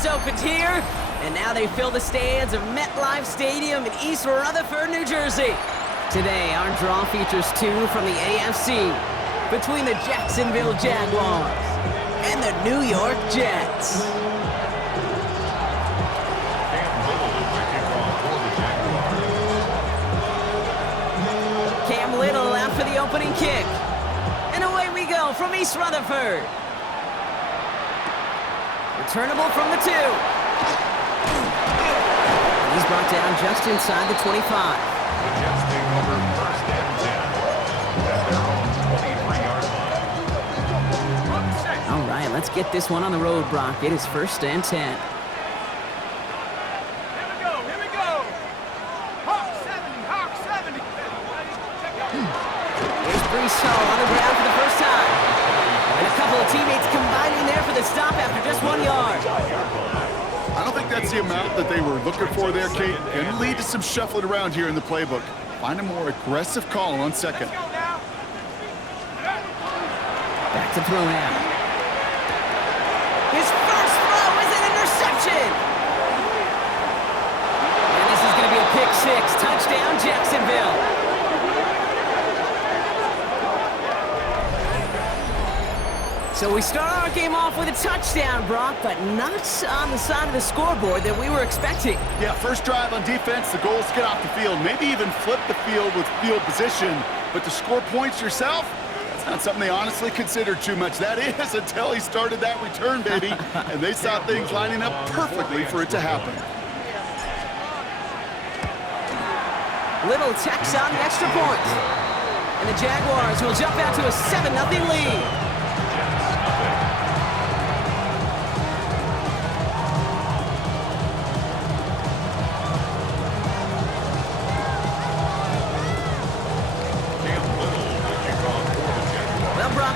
floodgates opened here, and now they fill the stands of MetLife Stadium in East Rutherford, New Jersey. Today, our draw features two from the AFC between the Jacksonville Jaguars and the New York Jets. Cam Little out for the opening kick. And away we go from East Rutherford. Returnable from the 2. He's brought down just inside the 25. The Jets take over first and 10 at their own 23-yard line. All right, let's get this one on the road, Brock. It is first and 10. Here we go. Hawk 70, Hawk 70. Here's Brees Hall on the ground for the first time. And a couple of teammates combining there for the stop after just 1 yard. I don't think that's the amount that they were looking for there, Kate. Going to lead to some shuffling around here in the playbook. Find a more aggressive call on second. Back to throw now. His first throw is an interception. And this is going to be a pick six. Touchdown, Jacksonville. So we start our game off with a touchdown, Brock, but not on the side of the scoreboard that we were expecting. Yeah, first drive on defense, the goal is to get off the field, maybe even flip the field with field position, but to score points yourself, that's not something they honestly considered too much. That is until he started that return, baby, and they saw things lining up perfectly for it to happen. Little tacks on the extra point. And the Jaguars will jump out to a 7-0 lead.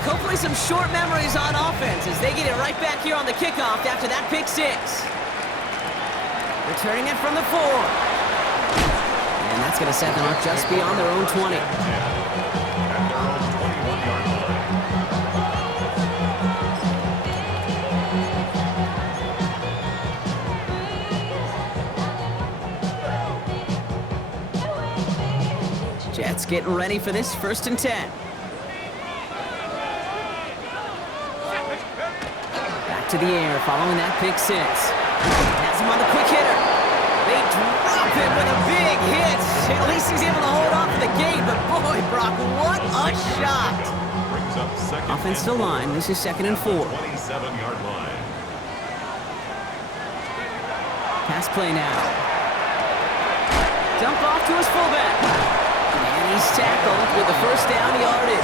Hopefully some short memories on offense as they get it right back here on the kickoff after that pick six. Returning it from the 4. And that's going to set them up just beyond their own 20. Jets getting ready for this first and 10. To the air, following that pick six. Has him on the quick hitter. They drop him with a big hit. At least he's able to hold on to the game, but boy, Brock, what a shot. Offensive line, this is 2nd and 4. 27-yard line. Pass play now. Dump off to his fullback. And he's tackled with the first down yardage.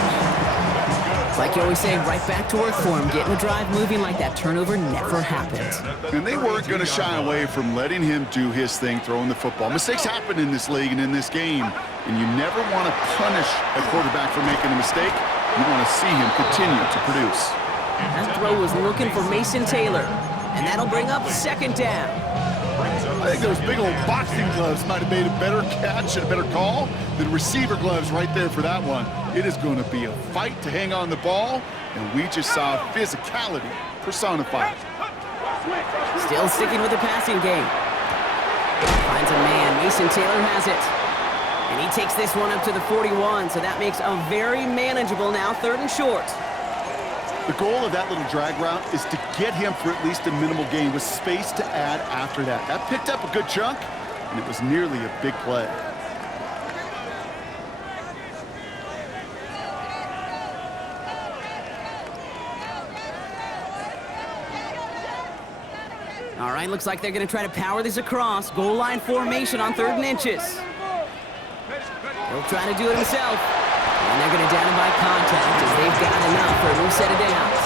Like you always say, right back to work for him, getting the drive moving like that turnover never happened. And they weren't going to shy away from letting him do his thing, throwing the football. Mistakes happen in this league and in this game, and you never want to punish a quarterback for making a mistake. You want to see him continue to produce. That throw was looking for Mason Taylor, and that'll bring up 2nd down. I think those big old boxing gloves might have made a better catch and a better call than receiver gloves right there for that one. It is going to be a fight to hang on the ball, and we just saw physicality personified. Still sticking with the passing game. Finds a man. Mason Taylor has it. And he takes this one up to the 41, so that makes a very manageable now 3rd and short. The goal of that little drag route is to get him for at least a minimal gain with space to add after that. That picked up a good chunk, and it was nearly a big play. All right, looks like they're going to try to power this across. Goal line formation on 3rd and inches. He'll try to do it himself. And they're going to down him by contact as they've got enough for a new set of downs.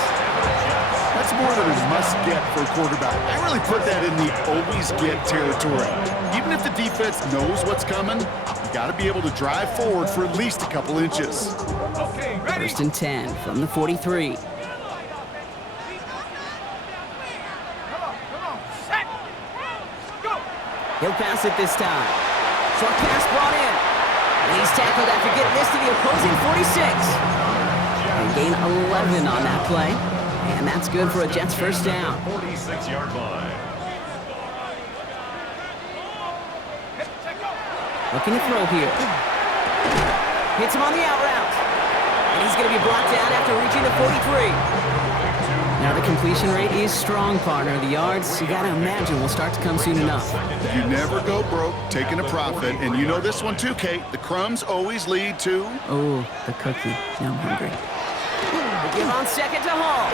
That's more than a must-get for a quarterback. I really put that in the always-get territory. Even if the defense knows what's coming, you got to be able to drive forward for at least a couple inches. Okay, ready? 1st and 10 from the 43. Set. Go. He'll pass it this time. Short pass brought in. And he's tackled after getting this to the opposing 46. And gain 11 on that play. And that's good for a Jets first down. 46-yard line. Looking to throw here. Hits him on the out route. And he's going to be brought down after reaching the 43. Now the completion rate is strong, partner. The yards, you got to imagine, will start to come soon enough. You never go broke taking a profit, and you know this one too, Kate. The crumbs always lead to... Oh, the cookie. Now I'm hungry. They give on second to Hall.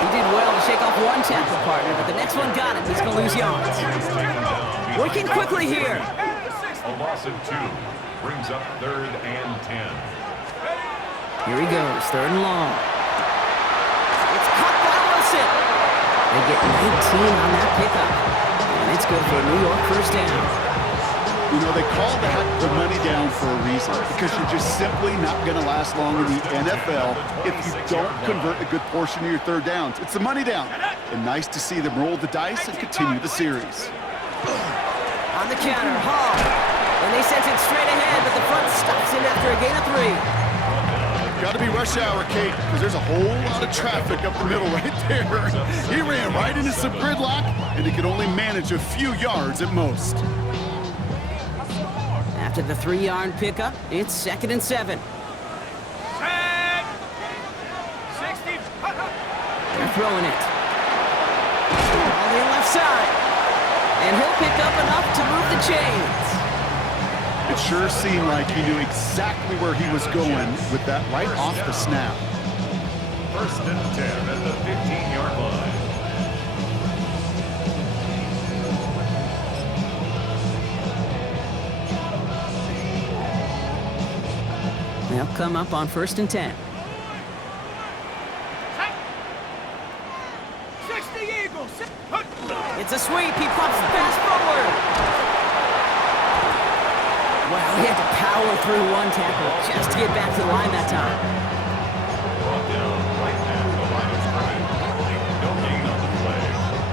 He did well to shake off one tackle, partner, but the next one got him. He's going to lose yards. Working quickly here. A loss of 2 brings up 3rd and 10. Here he goes, 3rd and long. It's caught by Wilson. They get 19 on that pickup. And it's good for a New York first down. You know, they call that the money down for a reason, because you're just simply not going to last long in the NFL if you don't convert a good portion of your 3rd downs. It's the money down. And nice to see them roll the dice and continue the series. On the counter, Hall. And they sent it straight ahead, but the front stops him after a gain of 3. Got to be rush hour, Kate, because there's a whole lot of traffic up the middle right there. He ran right into some gridlock, and he could only manage a few yards at most. After the 3-yard pickup, it's 2nd and 7. Set. 60. They're throwing it. On the left side. And he'll pick up enough to move the chains. It sure seemed like he knew exactly where he was going with that right off the snap. 1st and 10 at the 15-yard line. They'll come up on 1st and 10. 60 Eagles. It's a sweep. He pops the pass forward. Wow, he had to power through one tackle just to get back to the line that time. Brought down right at the line of scrimmage. No gain on the play.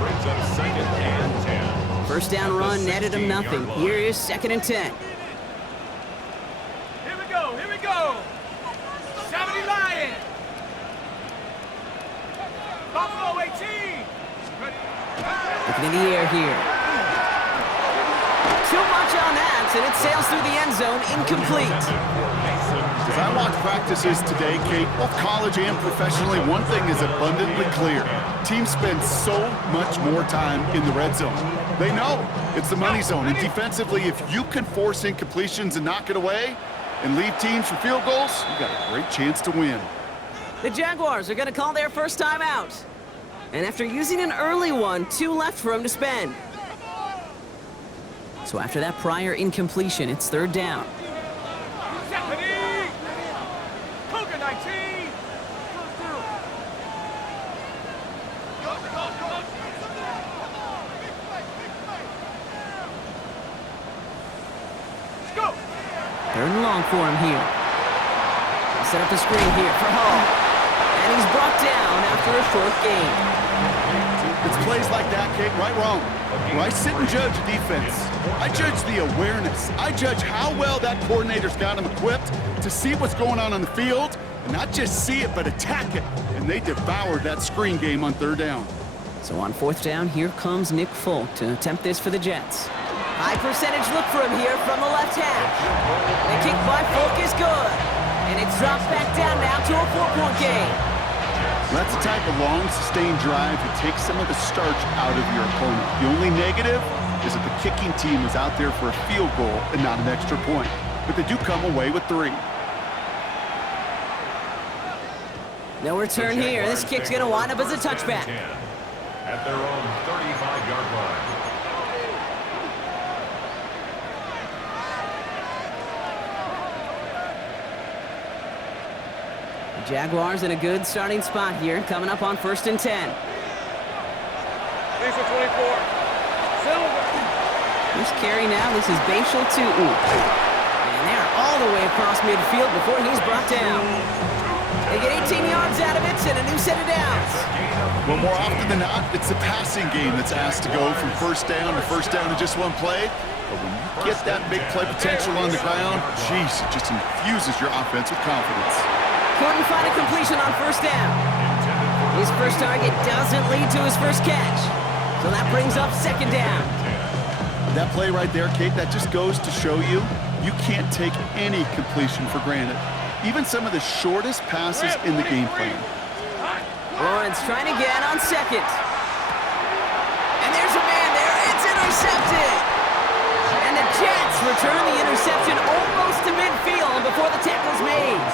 Brings up 2nd and 10. First down run netted him nothing. Here is 2nd and 10. Here we go. Here we go. 70 Lions. Buffalo 18. Ready. Looking in the air here. Too much on that, and it sails through the end zone, incomplete. As I watch practices today, Kate, both college and professionally, one thing is abundantly clear. Teams spend so much more time in the red zone. They know it's the money zone, and defensively, if you can force incompletions and knock it away and leave teams for field goals, you got a great chance to win. The Jaguars are going to call their first time out. And after using an early one, 2 left for him to spend. So after that prior incompletion, it's 3rd down. Stephanie. Cougar 19. Let's go. 3rd and long for him here. He'll set up the screen here for Hall. And he's brought down after a short gain. It's plays like that, Kate, right, wrong. Where I sit and judge defense. I judge the awareness. I judge how well that coordinator's got him equipped to see what's going on the field, and not just see it, but attack it. And they devoured that screen game on 3rd down. So on 4th down, here comes Nick Folk to attempt this for the Jets. High percentage look for him here from the left half. The kick by Folk is good. And it's dropped back down now to a 4-point game. That's the type of long, sustained drive that takes some of the starch out of your opponent. The only negative is that the kicking team is out there for a field goal and not an extra point. But they do come away with 3. No return here. This kick's going to wind up as a touchback. At their own 35-yard line. Jaguars in a good starting spot here, coming up on 1st and 10. Thanks for 24. Silver. First carry now, this is Bashal Tutu. And they're all the way across midfield before he's brought down. They get 18 yards out of it and a new set of downs. Well, more often than not, it's the passing game that's asked to go from 1st down to just one play. But when you get that big play potential on the ground, geez, it just infuses your offense with confidence. Couldn't find a completion on 1st down. His first target doesn't lead to his first catch. So that brings up 2nd down. That play right there, Kate, that just goes to show you, you can't take any completion for granted. Even some of the shortest passes in the game plan. Lawrence trying again on second. And there's a man there. It's intercepted. And the Jets return the interception almost to midfield before the tackle's made.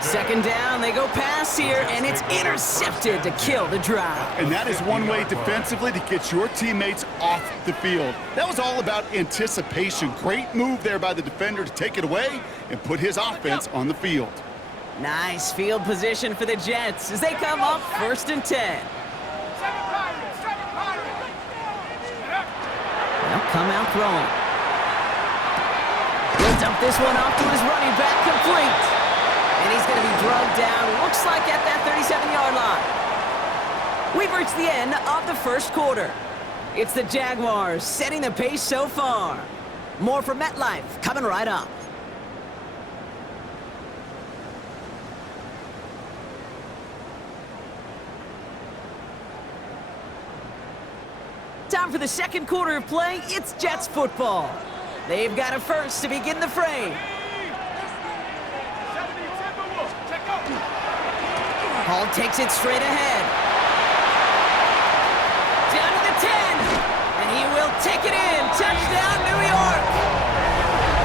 Second down, they go pass here, and it's intercepted to kill the drive. And that is one way defensively to get your teammates off the field. That was all about anticipation. Great move there by the defender to take it away and put his offense on the field. Nice field position for the Jets as they come up 1st and 10. They'll come out throwing. He'll dump this one off to his running back, complete. And he's going to be drugged down, looks like at that 37-yard line. We've reached the end of the first quarter. It's the Jaguars setting the pace so far. More from MetLife coming right up. Time for the second quarter of play. It's Jets football. They've got a first to begin the frame. Hall takes it straight ahead. Down to the 10. And he will take it in. Touchdown, New York.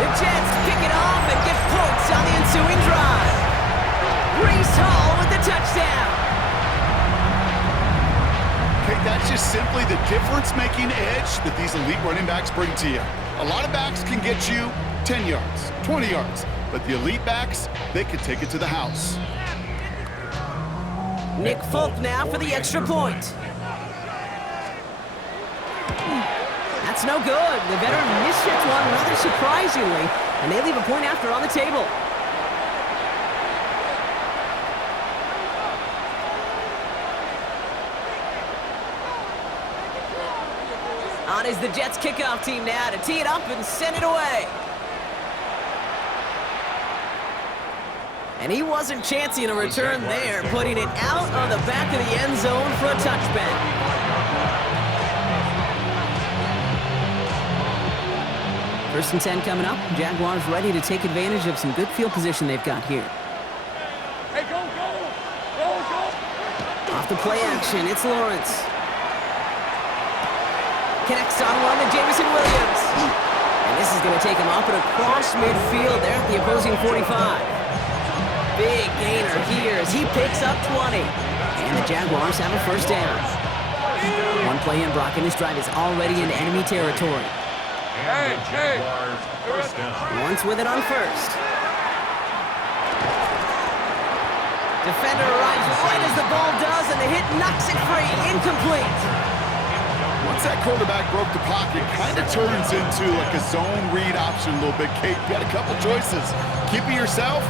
The Jets pick it off and get points on the ensuing drive. Breece Hall with the touchdown. Okay, that's just simply the difference-making edge that these elite running backs bring to you. A lot of backs can get you 10 yards, 20 yards, but the elite backs, they can take it to the house. Nick Folk now for the extra point. That's no good. The veteran mishits one rather surprisingly, and they leave a point after on the table. On is the Jets kickoff team now to tee it up and send it away. And he wasn't chancing a return there, putting it out of the back of the end zone for a touchback. First and 10 coming up. Jaguars ready to take advantage of some good field position they've got here. Hey, go, go! Go, go! Off the play action, it's Lawrence. Connects on one to Jameson Williams. And this is going to take him up and across midfield there at the opposing 45. Big gainer here as he picks up 20. And the Jaguars have a first down. One play in, Brock, and this drive is already in enemy territory. And the Jaguars first down. Lawrence with it on first. Defender arrives right as the ball does, and the hit knocks it free. Incomplete. Once that quarterback broke the pocket, kind of turns into like a zone read option a little bit, Kate. You got a couple choices. Keep it yourself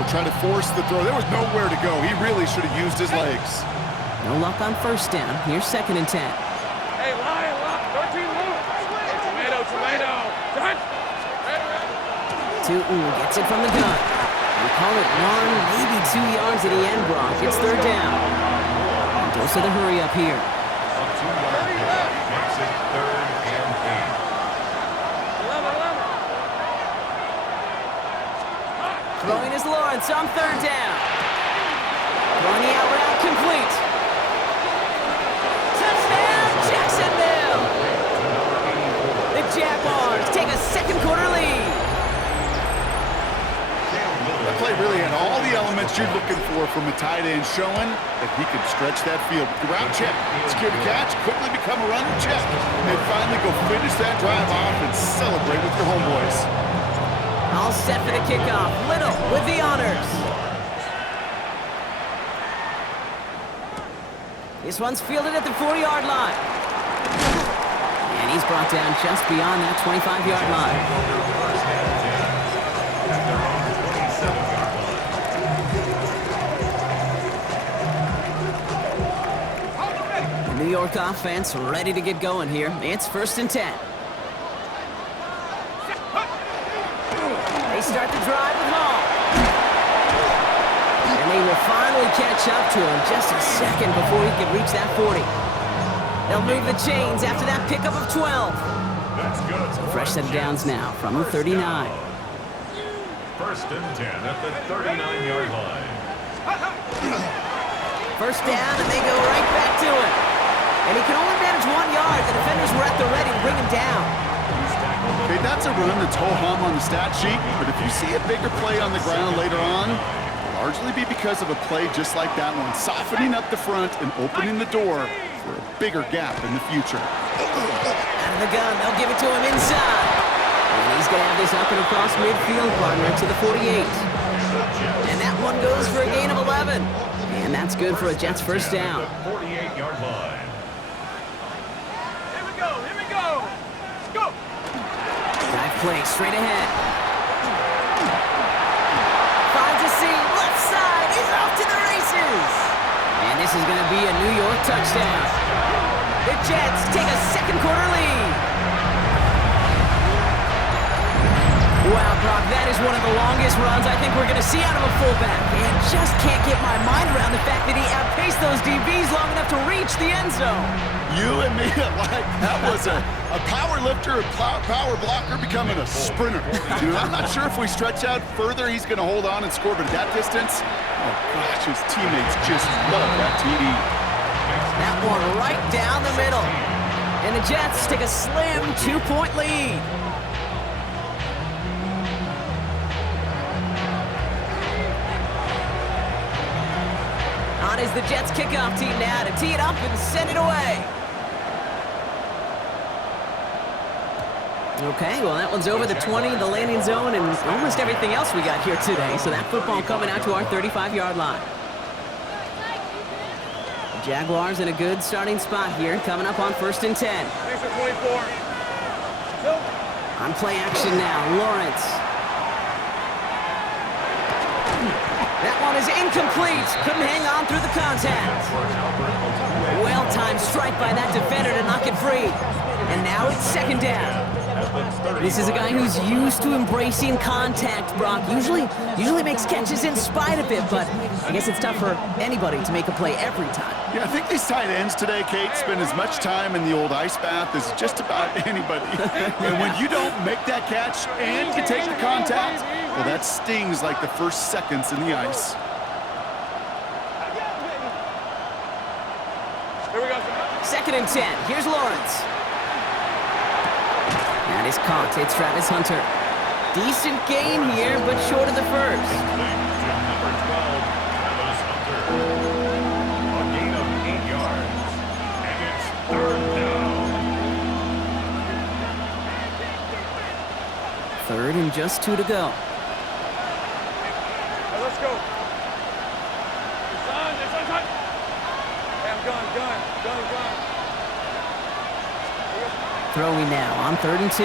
or try to force the throw. There was nowhere to go. He really should have used his legs. No luck on first down. Here's 2nd and 10. Hey, line, 13 loop. Hey, tomato. Touch. Tootin gets it from the gun. We call it 1, maybe 2 yards at the end, Brock. It's 3rd down. Goes to the hurry up here. A 2-yard gain makes it 3rd and 8. Throwing is Lawrence on 3rd down. Throwing the out route complete. Touchdown, Jacksonville! The Jaguars take a second quarter lead. That play really had all the elements you're looking for from a tight end, showing that he could stretch that field. Route check, secure the catch, quickly become a running check, and finally go finish that drive off and celebrate with your homeboys. All set for the kickoff. Little with the honors. This one's fielded at the 40-yard line. And he's brought down just beyond that 25-yard line. First and 10 at their own 27-yard line. The New York offense ready to get going here. It's 1st and 10. They start the drive with Hall. And they will finally catch up to him just a second before he can reach that 40. They'll move the chains after that pickup of 12. That's good. Fresh set of downs now from the 39. First and 10 at the 39-yard line. First down, and they go right back to it. And he can only manage 1 yard. The defenders were at the ready to bring him down. Okay, that's a run that's ho-hum on the stat sheet, but if you see a bigger play on the ground later on, it'll largely be because of a play just like that one, softening up the front and opening the door for a bigger gap in the future. Out of the gun, they'll give it to him inside. And he's going to have this up and across midfield, partner, to the 48. And that one goes for a gain of 11. And that's good for a Jets first down. 48-yard line. Here we go, here we go. Go. Dive play straight ahead. Finds a seam, left side, he's off to the races. And this is going to be a New York touchdown. The Jets take a second quarter lead. Wow, Brock, that is one of the longest runs I think we're going to see out of a fullback. And just can't get my mind around the fact that he outpaced those DBs long enough to reach the end zone. You and me alike. That was a power lifter, a power blocker becoming a sprinter. You know, I'm not sure if we stretch out further, he's going to hold on and score, but at that distance, oh gosh, his teammates just love that TD. That one right down the middle. And the Jets take a slim 2-point lead. On is the Jets kickoff team now to tee it up and send it away. Okay, well that one's over the 20, the landing zone, and almost everything else we got here today. So that football coming out to our 35-yard line. The Jaguars in a good starting spot here, coming up on 1st and 10. Thanks for 24. On play action now, Lawrence. That one is incomplete. Couldn't hang on through the contact. Well-timed strike by that defender to knock it free. And now it's second down. This is a guy who's used to embracing contact, Brock. Usually makes catches in spite of it, but I guess it's tough for anybody to make a play every time. Yeah, I think these tight ends today, Kate, spend as much time in the old ice bath as just about anybody. And when you don't make that catch and you take the contact, well, that stings like the first seconds in the ice. Here we go. 2nd and 10. Here's Lawrence. That is caught. It's Travis Hunter. Decent gain here, but short of the first. Number 12, Travis Hunter. A gain of 8 yards. And it's third down. 3rd and just 2 to go. Let's go. It's on. Gun. Throwing now on 3rd and 2.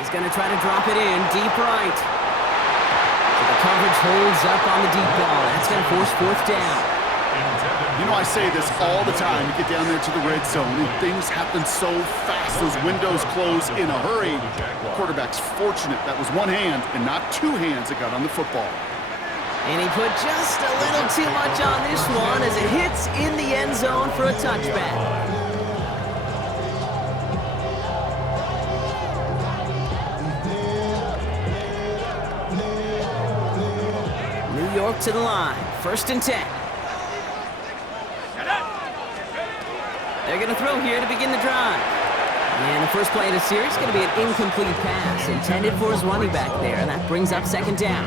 He's going to try to drop it in deep right. So the coverage holds up on the deep ball. That's going to force 4th down. You know, I say this all the time. You get down there to the red zone, and things happen so fast. Those windows close in a hurry. The quarterback's fortunate that was one hand and not 2 hands that got on the football. And he put just a little too much on this one as it hits in the end zone for a touchback. New York to the line. 1st and 10. They're going to throw here to begin the drive. And the first play of the series is going to be an incomplete pass intended for his running back there. And that brings up 2nd down.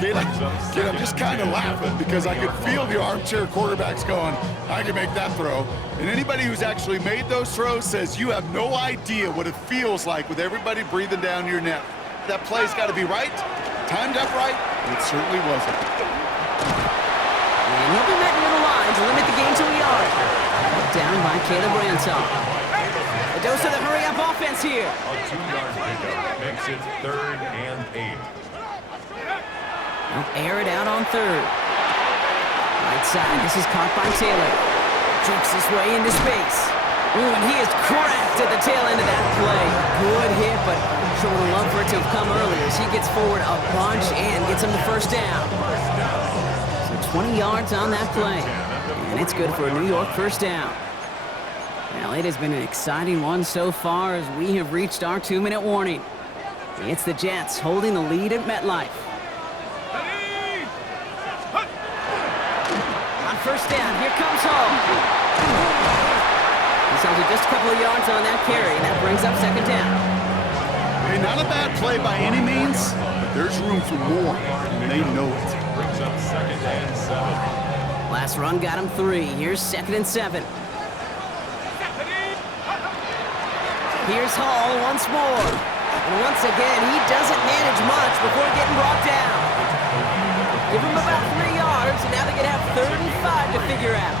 Kid, I'm just kind of laughing because I could feel the armchair quarterbacks going, I can make that throw. And anybody who's actually made those throws says you have no idea what it feels like with everybody breathing down your neck. That play's got to be right, timed up right, and it certainly wasn't. And he'll be met near the line to limit the gain to a yard. Down by Caleb Ransom. A dose of the hurry-up offense here. A 2-yard pickup makes it 3rd and 8. They'll air it out on 3rd. Right side, this is caught by Taylor. Jerks his way into space. Ooh, and he is cracked at the tail end of that play. Good hit, but sure would love for it to have come earlier as he gets forward a bunch and gets him the 1st down. So 20 yards on that play. And it's good for a New York 1st down. Well, it has been an exciting one so far as we have reached our 2-minute warning. It's the Jets holding the lead at MetLife. On first down, here comes Hall. He's held it just a couple of yards on that carry, and that brings up second down. Hey, not a bad play by any means, but there's room for more, and they know it. Brings up 2nd and 7. Last run got him 3. Here's 2nd and 7. Here's Hall once more. And once again, he doesn't manage much before getting brought down. Give him about 3 yards, and now they're going to have 3rd and 5 to figure out.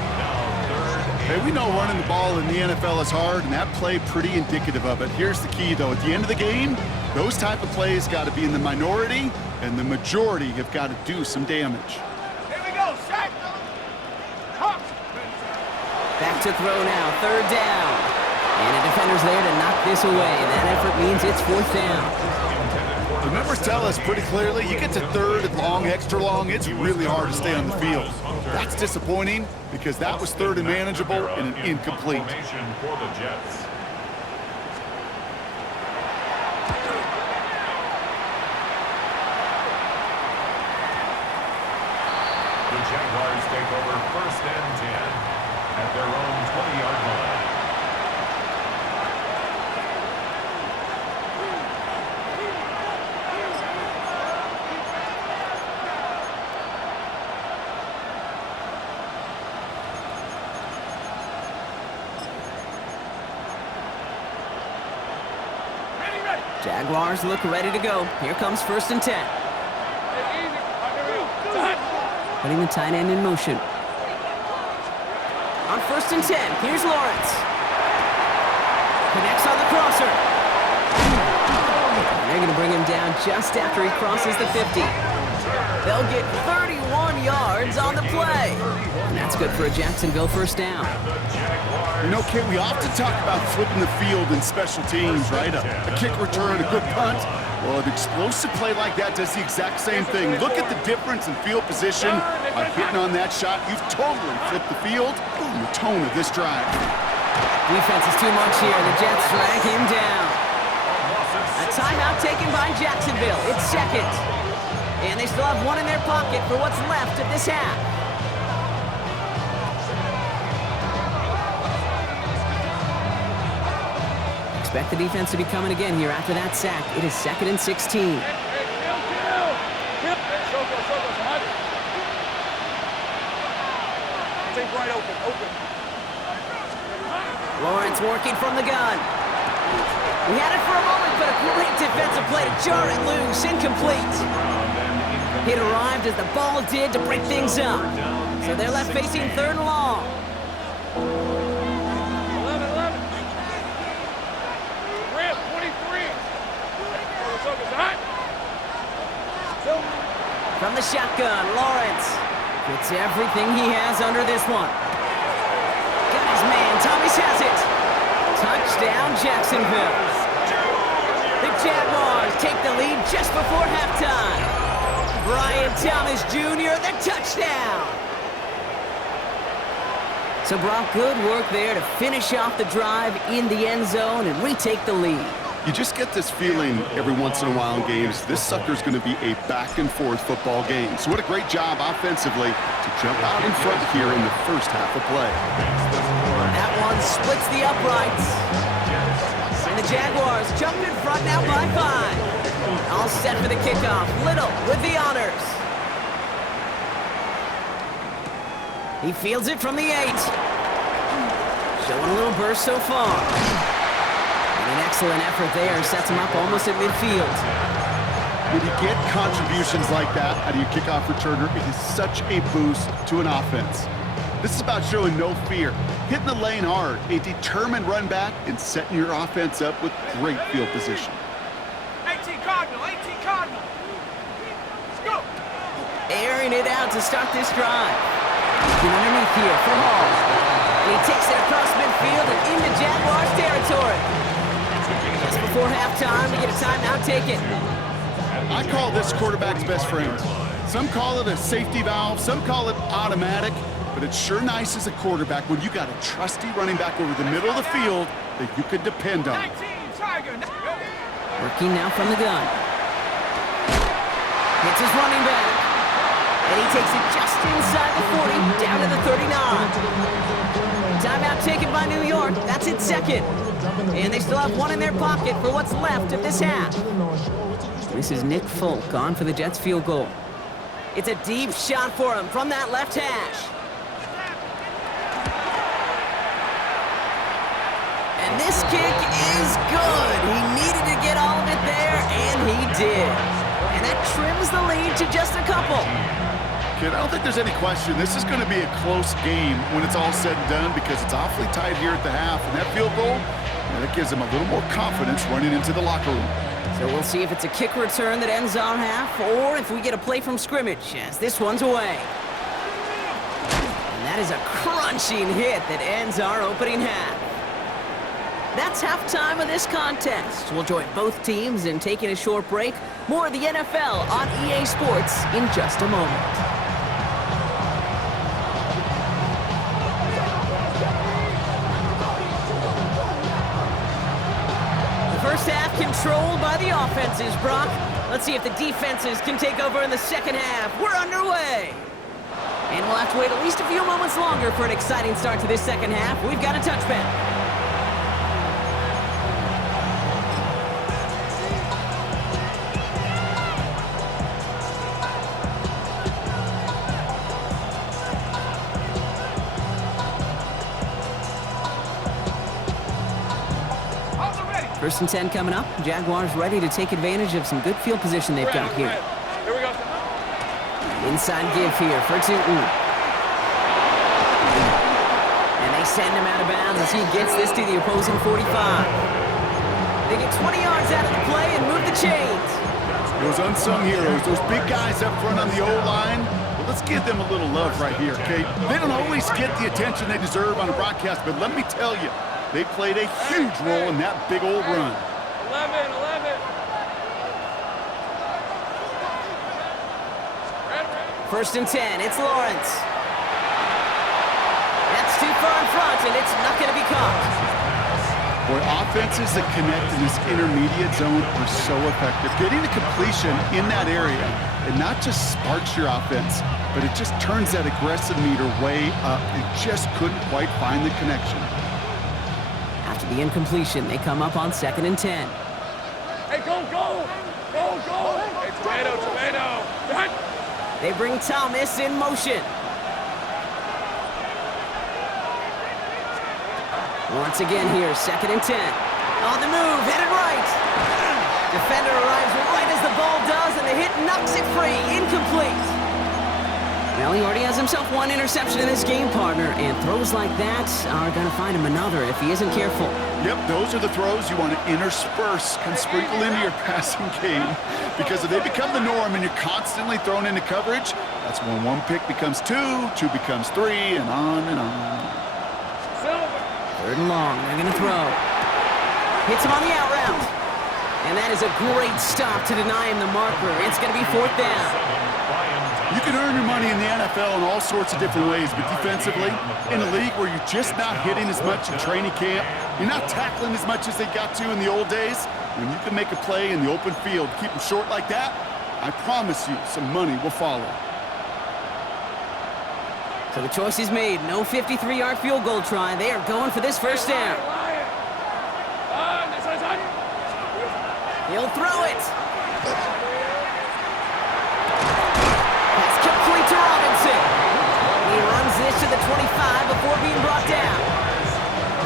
Hey, we know running the ball in the NFL is hard, and that play pretty indicative of it. Here's the key, though. At the end of the game, those type of plays got to be in the minority, and the majority have got to do some damage. Here we go, Shaq. Hawk. Back to throw now, 3rd down. And a defender's there to knock this away. That effort means it's 4th down. The numbers tell us pretty clearly, you get to 3rd and long, extra long, it's really hard to stay on the field. That's disappointing because that was 3rd and manageable and an incomplete. Formation for the Jets. The Jaguars take over 1st and 10 at their own 20-yard line. Jaguars look ready to go. Here comes 1st and 10. Putting the tight end in motion. On 1st and 10, here's Lawrence. Connects on the crosser. And they're going to bring him down just after he crosses the 50. They'll get 31 yards on the play. And that's good for a Jacksonville 1st down. You know, Kit, we often talk about flipping the field in special teams, right? A kick return, a good punt. Well, an explosive play like that does the exact same thing. Look at the difference in field position. By hitting on that shot, you've totally flipped the field and the tone of this drive. Defense is too much here. The Jets drag him down. A timeout taken by Jacksonville. It's 2nd. And they still have 1 in their pocket for what's left of this half. Expect the defense to be coming again here after that sack. It is 2nd and 16. Right open. Lawrence working from the gun. We had it for a moment, but a great defensive play to jar it loose. Incomplete. It arrived as the ball did to break things up. So they're left facing 3rd and long. 11. Red 23. From the shotgun, Lawrence gets everything he has under this one. Got his man, Thomas has it. Touchdown, Jacksonville. The Jaguars take the lead just before halftime. Brian Thomas Jr., the touchdown. So Brock, good work there to finish off the drive in the end zone and retake the lead. You just get this feeling every once in a while in games, this sucker's going to be a back-and-forth football game. So what a great job offensively to jump out in front here in the first half of play. That one splits the uprights. And the Jaguars jump in front now by 5. All set for the kickoff. Little with the honors. He fields it from the 8. Showing a little burst so far. An excellent effort there sets him up almost at midfield. When you get contributions like that out of your kickoff returner, it is such a boost to an offense. This is about showing no fear, hitting the lane hard, a determined run back, and setting your offense up with great field position. 18 Cardinal. Let's go. Airing it out to start this drive. Get underneath here for Hall. And he takes it across midfield and into Jaguars territory. Just before halftime, we get a timeout taken. I call this quarterback's best friend. Some call it a safety valve, some call it automatic. but it's sure nice as a quarterback when you got a trusty running back over the middle of the field that you can depend on. Working now from the gun. Hits his running back. And he takes it just inside the 40, down to the 39. Timeout taken by New York. That's its second. And they still have one in their pocket for what's left of this half. This is Nick Folk on for the Jets field goal. It's a deep shot for him from that left hash. And this kick is good. He needed to get all of it there, and he did. And that trims the lead to just a couple. Kid, I don't think there's any question this is going to be a close game when it's all said and done because it's awfully tight here at the half. And that field goal, that gives them a little more confidence running into the locker room. So we'll see if it's a kick return that ends our half or if we get a play from scrimmage as this one's away. And that is a crunching hit that ends our opening half. That's halftime of this contest. We'll join both teams in taking a short break. More of the NFL on EA Sports in just a moment. First half controlled by the offenses, Brock. Let's see if the defenses can take over in the second half. We're underway. And we'll have to wait at least a few moments longer for an exciting start to this second half. We've got a touchback. First and 10 coming up. Jaguars ready to take advantage of some good field position they've got here. Here we go. Inside give here for Tootin. And they send him out of bounds as he gets this to the opposing 45. They get 20 yards out of the play and move the chains. Those unsung heroes, those big guys up front on the O-line, well, let's give them a little love right here, okay? They don't always get the attention they deserve on a broadcast, but let me tell you, they played a huge role in that big old run. 11. First and 10, it's Lawrence. That's too far in front, and it's not going to be caught. Boy, offenses that connect in this intermediate zone are so effective. Getting the completion in that area, it not just sparks your offense, but it just turns that aggressive meter way up. It just couldn't quite find the connection. After the incompletion, they come up on second and 10. Hey, go! Hey, tomato! Done. They bring Thomas in motion. Once again here, second and 10. On the move, headed right. Defender arrives right as the ball does, and the hit knocks it free. Incomplete. Well, he already has himself one interception in this game, partner, and throws like that are going to find him another if he isn't careful. Yep, those are the throws you want to intersperse and sprinkle into your passing game, because if they become the norm and you're constantly thrown into coverage, that's when one pick becomes two becomes three, and on and on. Third and long, they're going to throw. Hits him on the out route. And that is a great stop to deny him the marker. It's going to be fourth down. You can earn your money in the NFL in all sorts of different ways, but defensively, in a league where you're just not hitting as much in training camp, you're not tackling as much as they got to in the old days, when you can make a play in the open field, keep them short like that, I promise you some money will follow. So the choice is made. No 53-yard field goal try. They are going for this first down. He'll throw it. That's complete to Robinson. He runs this to the 25 before being brought down.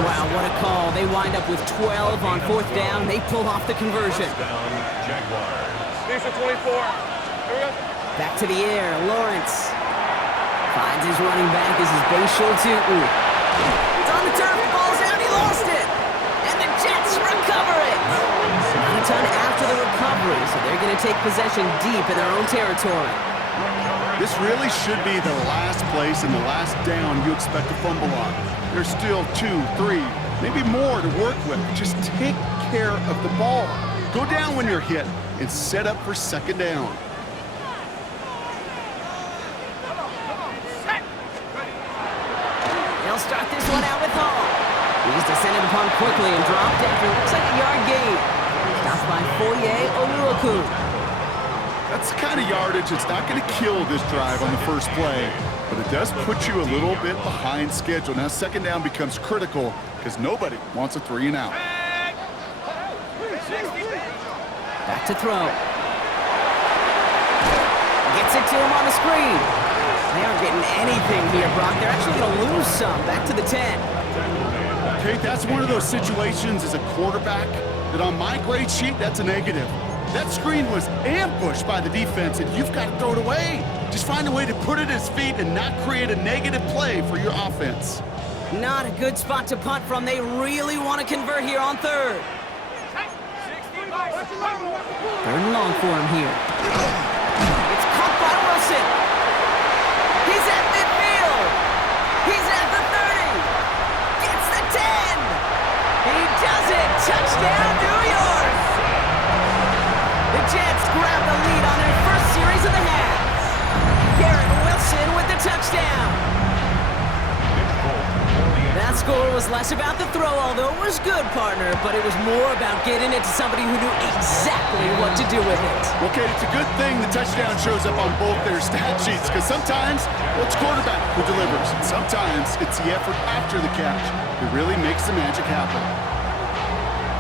Wow, what a call. They wind up with 12 on fourth down. They pull off the conversion. These are 24. Here we go. Back to the air. Lawrence finds his running back as his base show Tootin. It's on the turf. The ball's out. He lost it. And the Jets recover it. Not a ton after the recovery, so they're going to take possession deep in their own territory. This really should be the last place and the last down you expect to fumble on. There's still 2, 3, maybe more to work with. Just take care of the ball. Go down when you're hit and set up for second down. He's descended upon quickly and dropped after it looks like a yard gain. Stopped by Foye Oluokun. That's the kind of yardage that's not going to kill this drive on the first play, but it does put you a little bit behind schedule. Now second down becomes critical because nobody wants a 3 and out. Back to throw. Gets it to him on the screen. They aren't getting anything here, Brock. They're actually going to lose some. Back to the 10. Okay, that's one of those situations as a quarterback that on my grade sheet, that's a negative. That screen was ambushed by the defense, and you've got to throw it away. Just find a way to put it at his feet and not create a negative play for your offense. Not a good spot to punt from. They really want to convert here on third. Third and long for him here. It's caught by Wilson. He's at midfield. He's at the 30. Gets the 10. He does it. Touchdown, New York. The Jets grab the lead on their first series of the half. Garrett Wilson with the touchdown. That score was less about the throw, although it was good, partner, but it was more about getting it to somebody who knew exactly what to do with it. Okay, it's a good thing the touchdown shows up on both their stat sheets, because sometimes it's quarterback who delivers, and sometimes it's the effort after the catch that really makes the magic happen.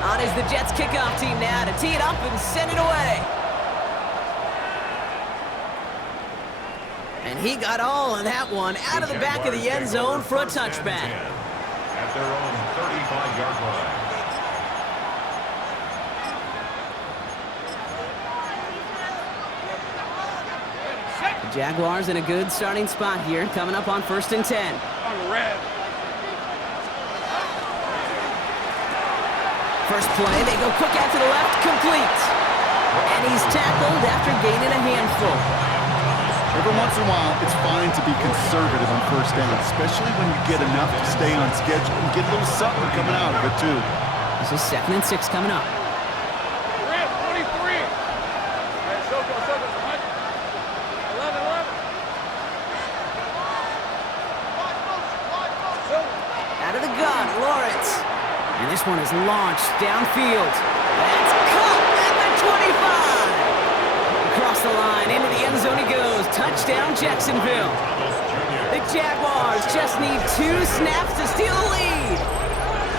On is the Jets kickoff team now to tee it up and send it away. And he got all of that one out of the back of the end zone for a touchback. At their own 35-yard line. The Jaguars in a good starting spot here, coming up on 1st and 10. First play, they go quick out to the left, complete. And he's tackled after gaining a handful. Every once in a while, it's fine to be conservative on first down, especially when you get enough to stay on schedule and get a little something coming out of it, too. This is 2nd and 6 coming up. 23. Out of the gun, Lawrence. And this one is launched downfield. That's caught at the 25. Across the line, into the end zone he goes. Touchdown, Jacksonville. The Jaguars just need 2 snaps to steal the lead.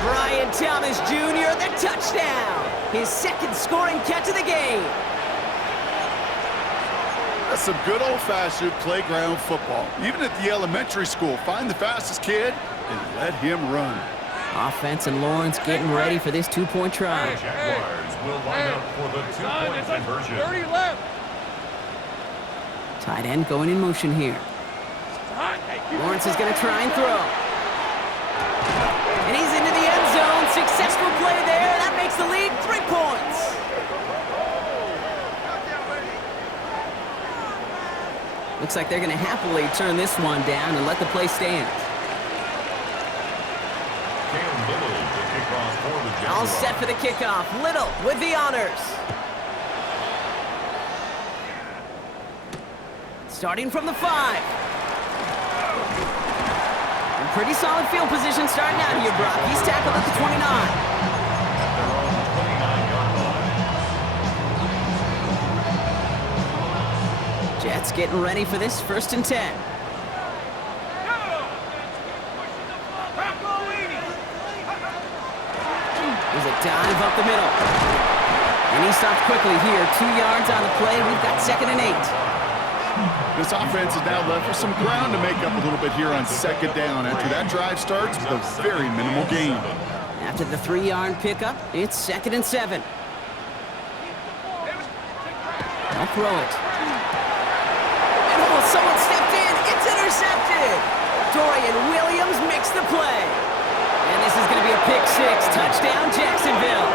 Brian Thomas Jr., the touchdown. His 2nd scoring catch of the game. That's some good old-fashioned playground football. Even at the elementary school, find the fastest kid and let him run. Offense and Lawrence getting ready for this 2-point try. The Jaguars will line up for the 2-point conversion. 30 left. Tight end going in motion here. Lawrence is going to try and throw. And he's into the end zone. Successful play there. That makes the lead 3 points. Looks like they're going to happily turn this one down and let the play stand. All set for the kickoff. Little with the honors. Starting from the 5. In pretty solid field position starting out here, Brock. He's tackled at the 29. Jets getting ready for this 1st and 10. There's a dive up the middle. And he stopped quickly here. 2 yards on the play. We've got 2nd and 8. This offense is now left with some ground to make up a little bit here on 2nd down after that drive starts with a very minimal gain. After the 3-yard pickup, it's 2nd and 7. They'll throw it. And oh, someone stepped in. It's intercepted. Dorian Williams makes the play. And this is going to be a pick 6. Touchdown, Jacksonville.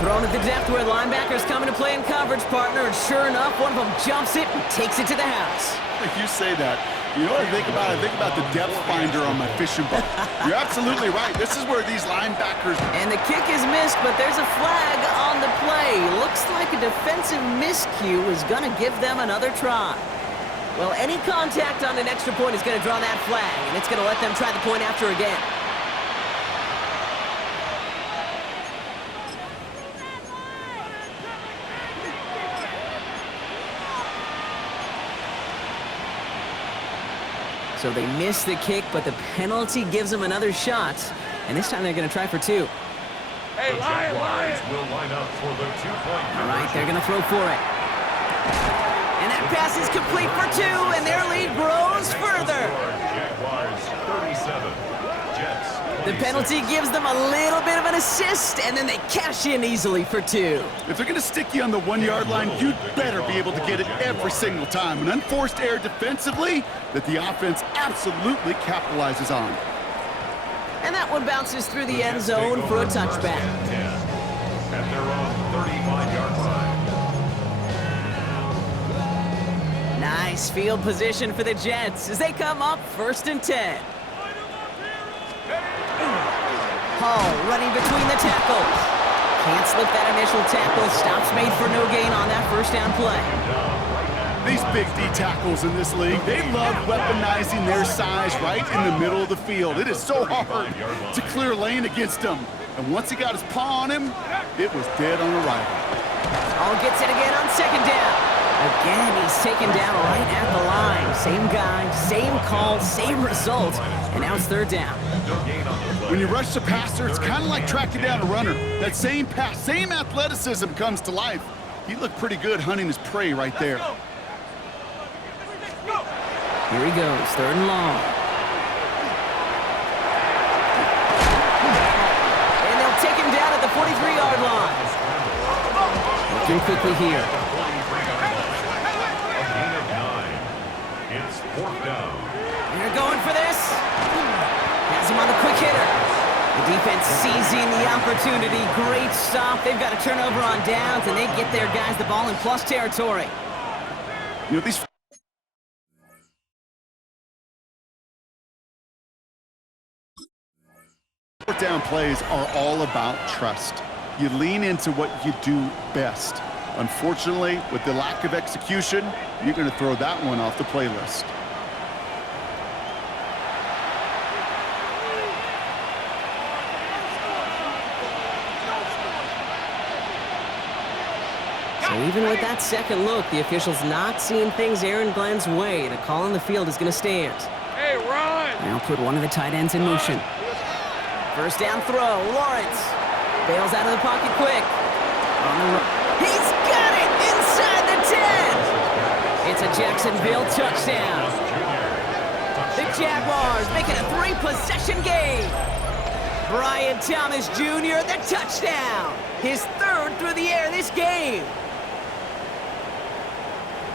Thrown at the depth where linebackers come into play in coverage, partner, and sure enough, one of them jumps it and takes it to the house. You say that. You know what I think about? I think about the depth finder on my fishing boat. You're absolutely right. This is where these linebackers... And the kick is missed, but there's a flag on the play. Looks like a defensive miscue is going to give them another try. Well, any contact on an extra point is going to draw that flag, and it's going to let them try the point after again. So they miss the kick, but the penalty gives them another shot. And this time they're going to try for two. Hey, Lion! Will line up for the 2-point All right, they're going to throw for it. And that pass is complete for two, and their lead grows further. Jaguars 37. Jets. The penalty gives them a little bit of an assist, and then they cash in easily for two. If they're going to stick you on the 1-yard line, you'd better be able to get it every single time. An unforced error defensively that the offense absolutely capitalizes on. And that one bounces through the end zone for a touchback. At their own 35-yard line. Nice field position for the Jets as they come up 1st and 10. Hall running between the tackles. Can't slip that initial tackle. Stops made for no gain on that first down play. These big D tackles in this league, they love weaponizing their size right in the middle of the field. It is so hard to clear lane against them. And once he got his paw on him, it was dead on arrival. Hall gets it again on 2nd down. Again, he's taken down right at the line. Same guy, same call, same result. And now it's 3rd down. When you rush the passer, it's kind of like tracking down a runner. That same pass, same athleticism comes to life. He looked pretty good hunting his prey right there. Here he goes, 3rd and long. And they'll take him down at the 43-yard line. Looking quickly here. A gain of 9. It's 4th down. They're going for this. Has him on the quick hitter. The defense seizing the opportunity. Great stop. They've got a turnover on downs, and they get their guys the ball in plus territory. You know, these down plays are all about trust. You lean into what you do best. Unfortunately, with the lack of execution, you're going to throw that one off the playlist. So even with that second look, the officials not seeing things Aaron Glenn's way. The call on the field is going to stand. Hey, run! Now put one of the tight ends in motion. 1st down throw, Lawrence. Bails out of the pocket quick. On the run. He's got it inside the 10. It's a Jacksonville touchdown. The Jaguars make it a 3-possession game. Brian Thomas Jr., the touchdown. His 3rd through the air this game.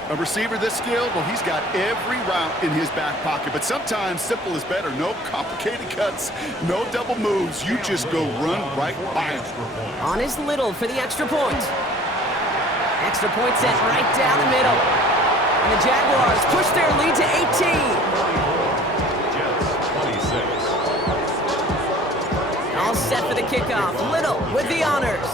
A receiver this skilled, well, he's got every route in his back pocket, but sometimes simple is better. No complicated cuts, no double moves. You just go run right by him. On his little for the extra point. Extra point sent right down the middle. And the Jaguars push their lead to 18. Jets 26. All set for the kickoff. Little with the honors.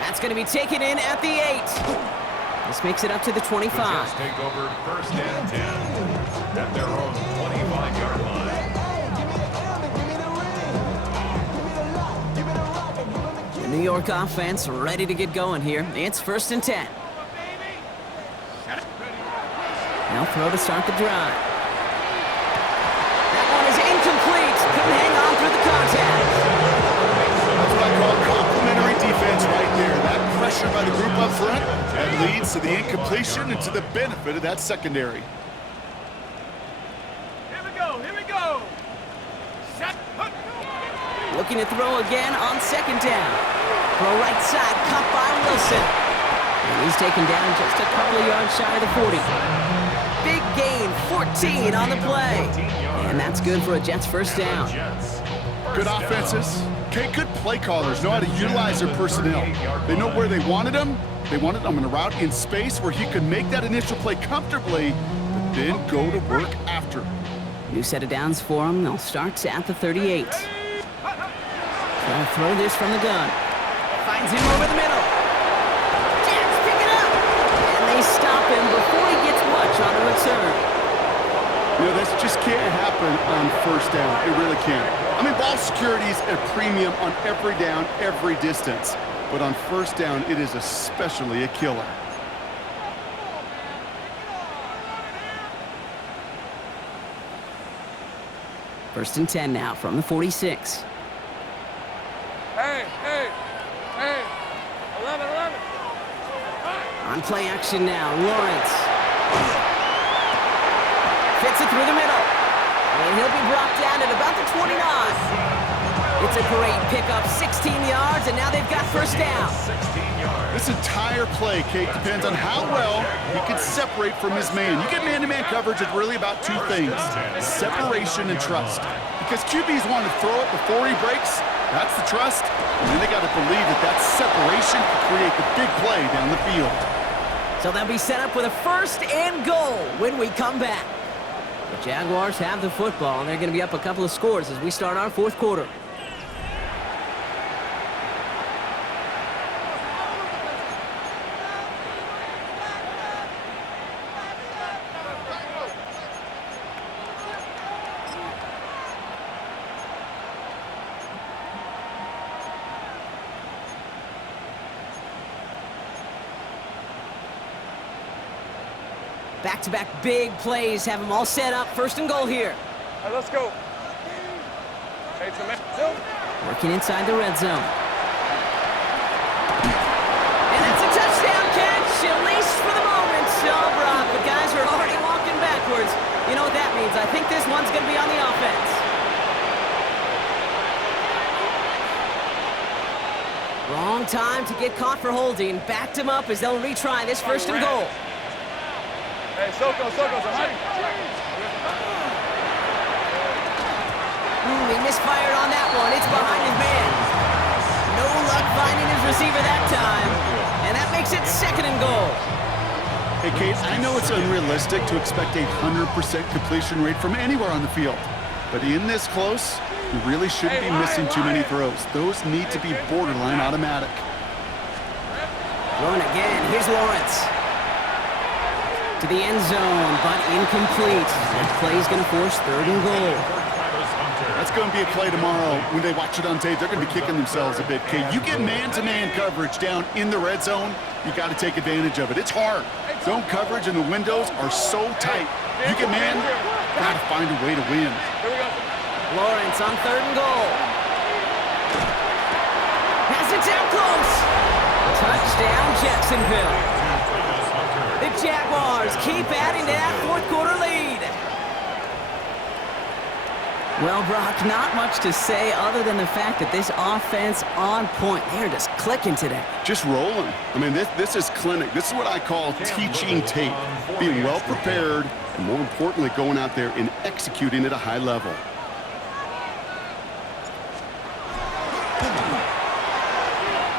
That's going to be taken in at the 8. This makes it up to the 25. The Jets take over 1st and 10 at their own 25-yard line. The New York offense ready to get going here. It's 1st and 10. Now throw to start the drive. That one is incomplete. Couldn't hang on through the contact. That's what I call complimentary defense right there. That pressure by the group up front, that leads to the incompletion and to the benefit of that secondary. Here we go! Set, put. Looking to throw again on 2nd down. Throw right side, caught by Wilson. And he's taken down just a couple of yards shy of the 40. Big gain, 14 on the play. And that's good for a Jets 1st down. Good offenses. Okay, good play callers know how to utilize their personnel. They know where they wanted them. They wanted them in a route in space where he could make that initial play comfortably, but then go to work after. New set of downs for him. They'll start at the 38. Trying to throw this from the gun. Finds him over the middle. Jags pick it up. You know, this just can't happen on first down. It really can't. I mean, ball security is a premium on every down, every distance. But on first down, it is especially a killer. First and 10 now from the 46. Hey, 11. On play action now, Lawrence. Fits it through the middle. And he'll be brought down at about the 29. It's a great pickup, 16 yards, and now they've got first down. 16 yards. This entire play, Kate, depends on how well he can separate from his man. You get man-to-man coverage, it's really about two things, separation and trust. Because QBs want to throw it before he breaks, that's the trust. And then they got to believe that that separation can create the big play down the field. So they'll be set up with a first and goal when we come back. The Jaguars have the football, and they're going to be up a couple of scores as we start our fourth quarter. Back-to-back big plays have them all set up. First and goal here. All right, let's go. Hey, tomato. Working inside the red zone. And that's a touchdown catch, at least for the moment. Oh, Brock, the guys are already walking backwards. You know what that means. I think this one's going to be on the offense. Wrong time to get caught for holding. Backed him up as they'll retry this first and goal. Hey, Soko, somebody. He misfired on that one. It's behind his man. No luck finding his receiver that time. And that makes it second and goal. Hey, Kate, I know it's unrealistic to expect a 100% completion rate from anywhere on the field. But in this close, you really shouldn't be missing too many throws. Those need to be borderline automatic. Throwing again. Here's Lawrence. To the end zone, but incomplete. That play's going to force third and goal. That's going to be a play tomorrow. When they watch it on tape, they're going to be kicking themselves a bit. Kate, you get man-to-man coverage down in the red zone, you got to take advantage of it. It's hard. Zone coverage and the windows are so tight. You get man, got to find a way to win. Lawrence on third and goal. Pass it down close. Touchdown, Jacksonville. The Jaguars keep adding to that fourth quarter lead. Well, Brock, not much to say other than the fact that this offense on point. They're just clicking today. Just rolling. I mean, this is clinic. This is what I call teaching tape. Being well prepared, and more importantly, going out there and executing at a high level.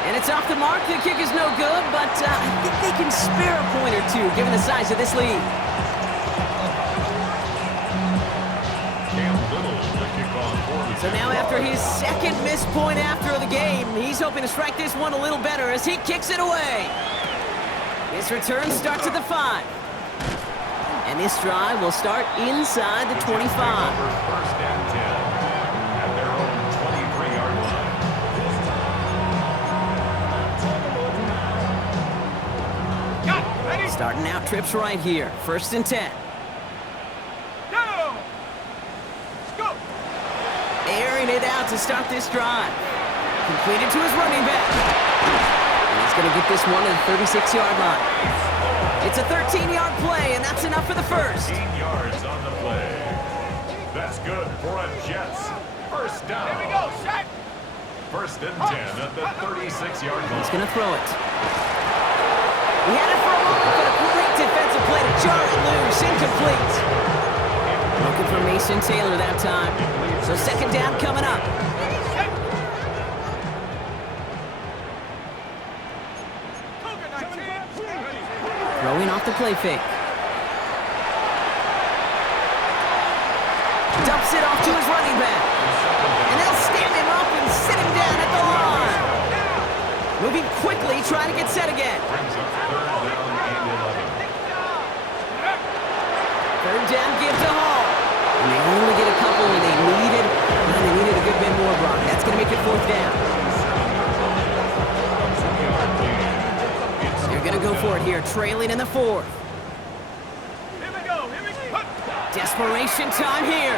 And it's off the mark. The kick is no good, but I think they can spare a point or two, given the size of this lead. So now after his second missed point after the game, he's hoping to strike this one a little better as he kicks it away. His return starts at the 5. And this drive will start inside the 25. First and 10 at their own 23-yard line. Starting out trips right here. First and 10. Airing it out to start this drive. Completed to his running back. And he's going to get this one to the 36-yard line. It's a 13-yard play, and that's enough for the first. 13 yards on the play. That's good for a Jets first down. Here we go, Shaq. First and 10 at the 36-yard line. He's going to throw it. He had it for a moment, but a great defensive play to jar it loose. Incomplete. Looking for Mason Taylor that time. So second down coming up. Throwing off the play fake. Dumps it off to his running back. And they'll stand him up and sit him down at the line. Moving quickly, trying to get set again. Brings up third down and 11. Third down, give to Hall. fourth down. They're going to go for it here, trailing in the fourth. Here we go. Desperation time here.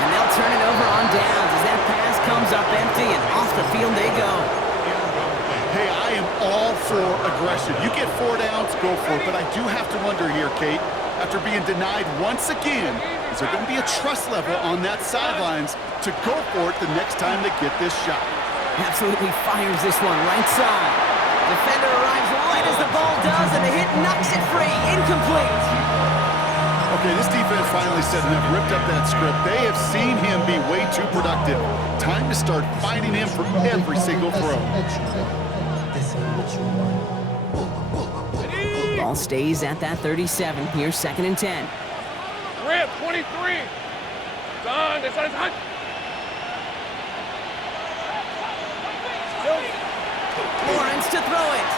And they'll turn it over on downs as that pass comes up empty and off the field they go. Hey, I am all for aggression. You get 4 downs, go for it. But I do have to wonder here, Kate, after being denied once again, is there going to be a trust level on that sidelines to go for it the next time they get this shot? Absolutely fires this one right side. Defender arrives right as the ball does, and the hit knocks it free. Incomplete. Okay, this defense finally said enough, ripped up that script. They have seen him be way too productive. Time to start fighting him for every single throw. Ball stays at that 37. Here's 2nd and 10. Rip, 23. Done. This is hot. Lawrence to throw it.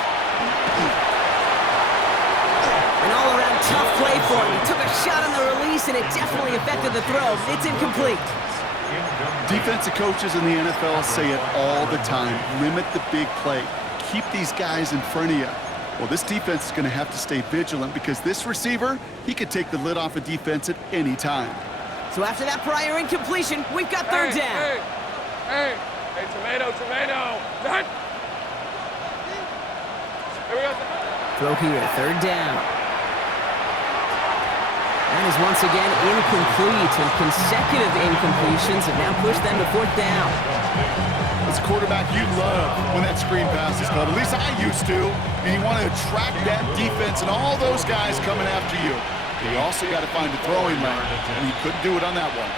An all-around tough play for him. He took a shot on the release, and it definitely affected the throw. It's incomplete. Defensive coaches in the NFL say it all the time. Limit the big play. Keep these guys in front of you. Well, this defense is going to have to stay vigilant because this receiver, he could take the lid off a defense at any time. So after that prior incompletion, we've got third down. Hey, tomato. Done. Here we go. Throw here, third down. That is once again incomplete, and consecutive incompletions have now pushed them to fourth down. As a quarterback, you love when that screen pass is called. At least I used to. And you want to attract that defense and all those guys coming after you. You also got to find a throwing lane, and he couldn't do it on that one.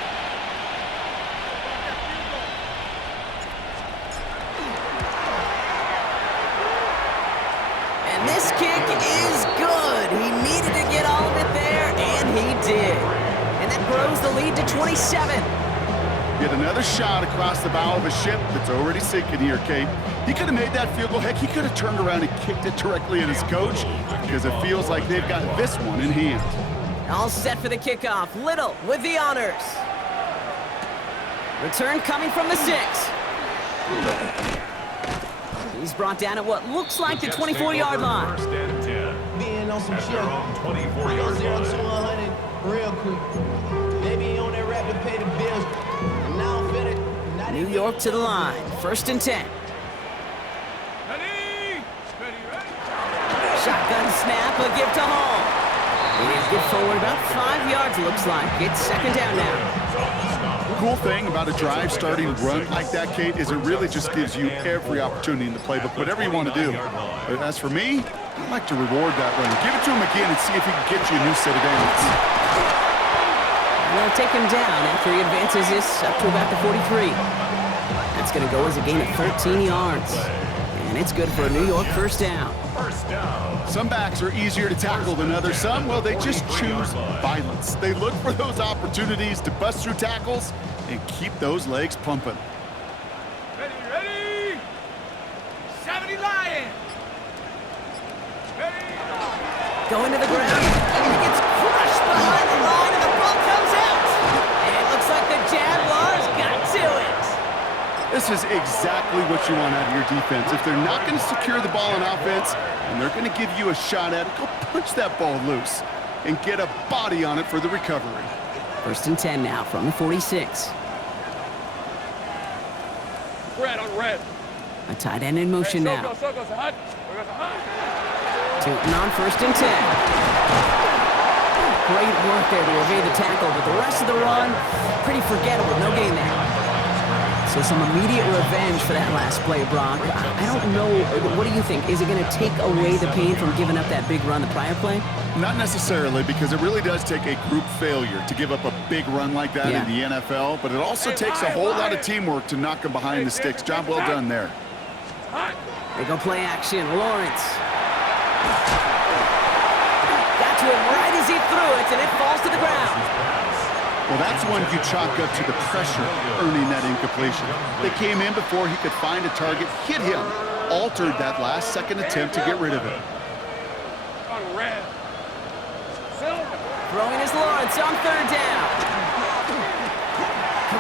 And this kick is good. He needed to get all of it there, and he did. And that grows the lead to 27. Get another shot across the bow of a ship that's already sinking here, Kate. He could have made that field goal. Heck, he could have turned around and kicked it directly at his coach because it feels like they've got this one in hand. All set for the kickoff. Little with the honors. Return coming from the 6. He's brought down at what looks like the 24-yard line. First and 10. Being on some At shit. their own 24-yard 0 line. to 100 real quick. They be on that rap to pay the bills. And now I'm finna. New York to the line. 1st and 10. Ready? Shotgun snap, a give to Hall. And get forward about 5 yards, looks like. It's 2nd down now. The cool thing about a drive starting run like that, Kate, is it really just gives you every opportunity in the playbook, whatever you want to do. But as for me, I'd like to reward that run. Give it to him again and see if he can get you a new set of downs. They'll take him down after he advances this up to about the 43. That's going to go as a gain of 13 yards. And it's good for a New York first down. First down. Some backs are easier to tackle than others. Some, well, they just choose violence. They look for those opportunities to bust through tackles and keep those legs pumping. Ready? 70 Lion. Ready? Going to the ground. He gets crushed behind the line, and the ball comes out. And it looks like the Jaguars got to it. This is exactly what you want out of your defense. If they're not going to secure the ball on offense and they're going to give you a shot at it, go punch that ball loose and get a body on it for the recovery. 1st and 10 now from the 46. Red on red. A tight end in motion now. Circle, hot. Tootin on 1st and 10. Great work there to evade the tackle, but the rest of the run, pretty forgettable. No gain there. So some immediate revenge for that last play, Brock. I don't know. What do you think? Is it going to take away the pain from giving up that big run the prior play? Not necessarily, because it really does take a group failure to give up a big run like that in the NFL, but it also takes a whole lot of teamwork to knock them behind the sticks. Job well done there. They go play action. Lawrence. Got to him right as he threw it, and it falls to the ground. Well, that's one you chalk up to the pressure earning that incompletion. They came in before he could find a target, hit him, altered that last second attempt to get rid of it. On red. Silver. Throwing is Lawrence on 3rd down.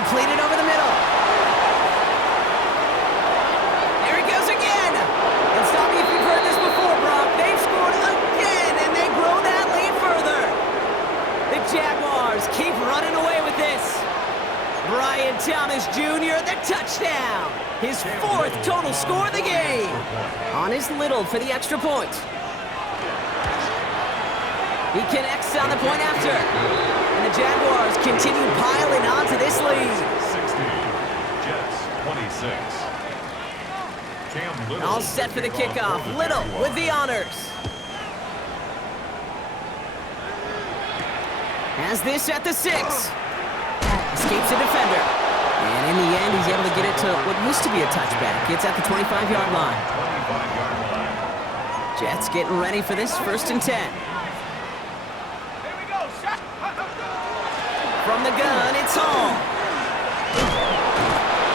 completed over the middle. There he goes again. And stop me if you've heard this before, Brock. They've scored again, and they grow that lead further. The Jaguars keep running away with this. Brian Thomas Jr., the touchdown. His 4th total score of the game. On his Little for the extra point. He connects on the point after. And the Jaguars continue piling onto this lead. 60. Jets 26. Cam Little All set for the kickoff. Little with the honors. Has this at the 6. Escapes a defender. And in the end, he's able to get it to what used to be a touchback. It's at the 25-yard line. 25-yard line. Jets getting ready for this 1st and 10. From the gun, it's Hall.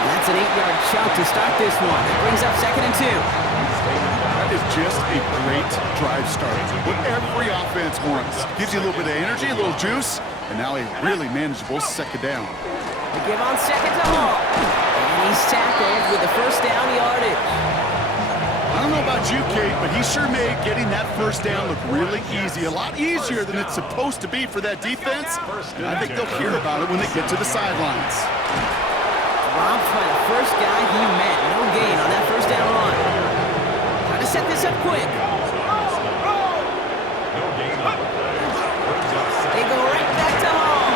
And that's an 8-yard chunk to start this one. That brings up 2nd and 2. That is just a great drive start. What every offense wants. Gives you a little bit of energy, a little juice, and now a really manageable 2nd down. They give on 2nd to Hall. And he's tackled with the 1st down yardage. I don't know about you, Kate, but he sure made getting that 1st down look really easy. A lot easier than it's supposed to be for that defense. And I think they'll hear about it when they get to the sidelines. Dropped by the first guy he met. No gain on that 1st down run. Trying to set this up quick. They go right back to Hall.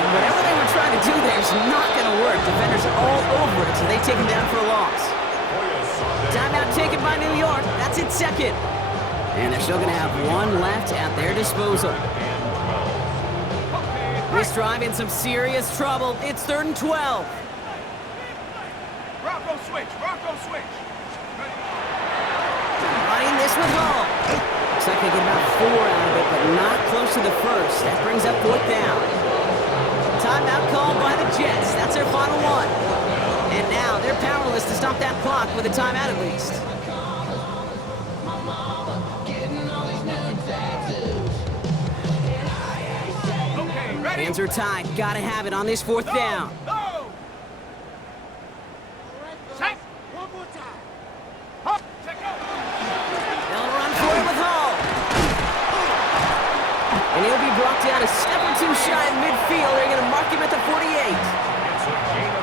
And whatever they were trying to do there is not going to work. Defenders all over it, so they take him down for a loss. Timeout taken by New York. That's its 2nd. And they're still going to have 1 left at their disposal. This drive in some serious trouble. It's 3rd and 12. Rocco switch. Rocco switch. Running this with Hall. Looks like they get about 4 out of it, but not close to the 1st. That brings up 4th down. Timeout called by the Jets. That's their final one. And now they're powerless to stop that clock with a timeout at least. Okay, ready? Hands are tied. Gotta have it on this 4th down. Go! Set. One more time. Hop. Check out. They'll run for it with Hall. And he'll be brought down a step or 2 shy of midfield. They're gonna mark him at the 48.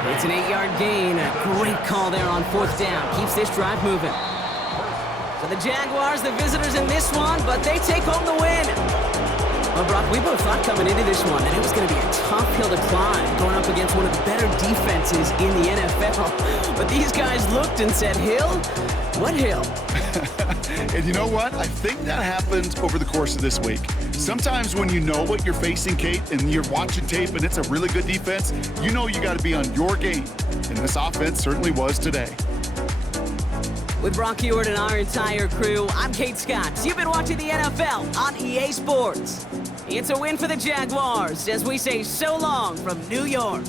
It's an 8-yard gain. A great call there on 4th down. Keeps this drive moving. So the Jaguars, the visitors in this one, but they take home the win. Well, Brock, we both thought coming into this one that it was going to be a tough hill to climb, going up against one of the better defenses in the NFL. But these guys looked and said, Hill? What hill? And you know what? I think that happened over the course of this week. Sometimes when you know what you're facing, Kate, and you're watching tape and it's a really good defense, you know you got to be on your game. And this offense certainly was today. With Brock Ewart and our entire crew, I'm Kate Scott. You've been watching the NFL on EA Sports. It's a win for the Jaguars as we say so long from New York.